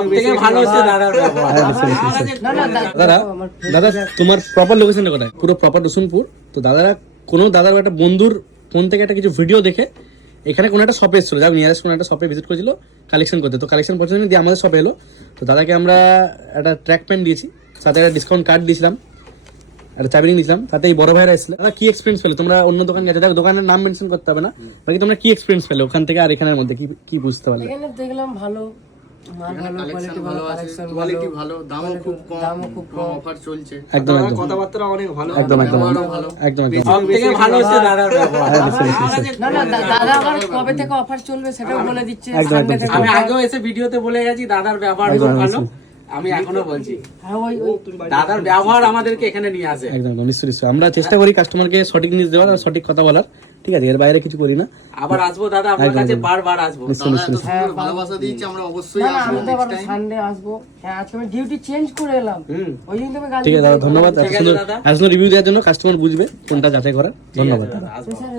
সবথেকে ভালো হচ্ছে দাদার ব্যবহার। দাদা তোমার প্রপার লোকেশনটা কোথায়? পুরো প্রপার রসুনপুর। তো দাদার একটা বন্ধুর ফোন থেকে একটা কিছু ভিডিও দেখে এখানে কোনো একটা শপে এসেছিল, যাক নিয়ারেস্ট কোনো একটা শপে ভিজিট করেছিল কালেকশন করতে। তো কালেকশন পছন্দ দিয়ে আমাদের শপে এলো। তো দাদাকে আমরা একটা ট্র্যাক প্যান্ট দিয়েছি, সাথে একটা ডিসকাউন্ট কার্ড দিয়েছিলাম, একটা চাবি দিয়েছিলাম, সাথে এই বড় ভাইরা এসেছিল। দাদা কি এক্সপিরিয়েন্স পেলে? তোমরা অন্য দোকান গেছো, দেখো দোকানের নাম মেনশন করতে হবে না, বাকি তোমরা কি এক্সপিরিয়েন্স পেলে ওখান থেকে আর এখানের মধ্যে কি বুঝতে পারলে? এখানে দেখলাম ভালো মাল, ভালো কোয়ালিটি, ভালো কালেকশন, কোয়ালিটি ভালো, দামও খুব কম, অফার চলছে। একদম একদম কথাবার্তা অনেক ভালো, একদম একদম ভালো। একদম একদম সবথেকে ভালো হচ্ছে দাদার ব্যবহার। না দাদা আবার কবে থেকে অফার চলবে সেটাও বলে দিচ্ছে। একদম, সানডে একদম। থেকে আমি আগেও এসে ভিডিওতে বলে গেছি দাদার ব্যবহার খুব ভালো, আমি এখনো বলছি হ্যাঁ, ওই দাদার ব্যবহার আমাদেরকে এখানে নিয়ে আসে। একদম একদম নিশ্চয়ই আমরা চেষ্টা করি কাস্টমারকে সঠিক জিনিস দেওয়ার আর সঠিক কথা বলার, ঠিক আছে, এর বাইরে কিছু করি না। আবার আসবো দাদা আপনার কাছে, বারবার আসবো। নিশ্চয়ই নিশ্চয়ই ভালোবাসা দিয়েছি, আমরা অবশ্যই না আসবো আমি তো আবার next time। সানডে আসবো। হ্যাঁ, আজকে আমি ডিউটি চেঞ্জ করে এলাম, ওই জন্য তুমি গাড়ি ঠিক আছে দাদা, ধন্যবাদ। ঠিক আছে দাদা। এত সুন্দর রিভিউ দেওয়ার জন্য, কাস্টমার বুঝবে কোনটা যাচাই করার। ধন্যবাদ দাদা। আসবো। স্যার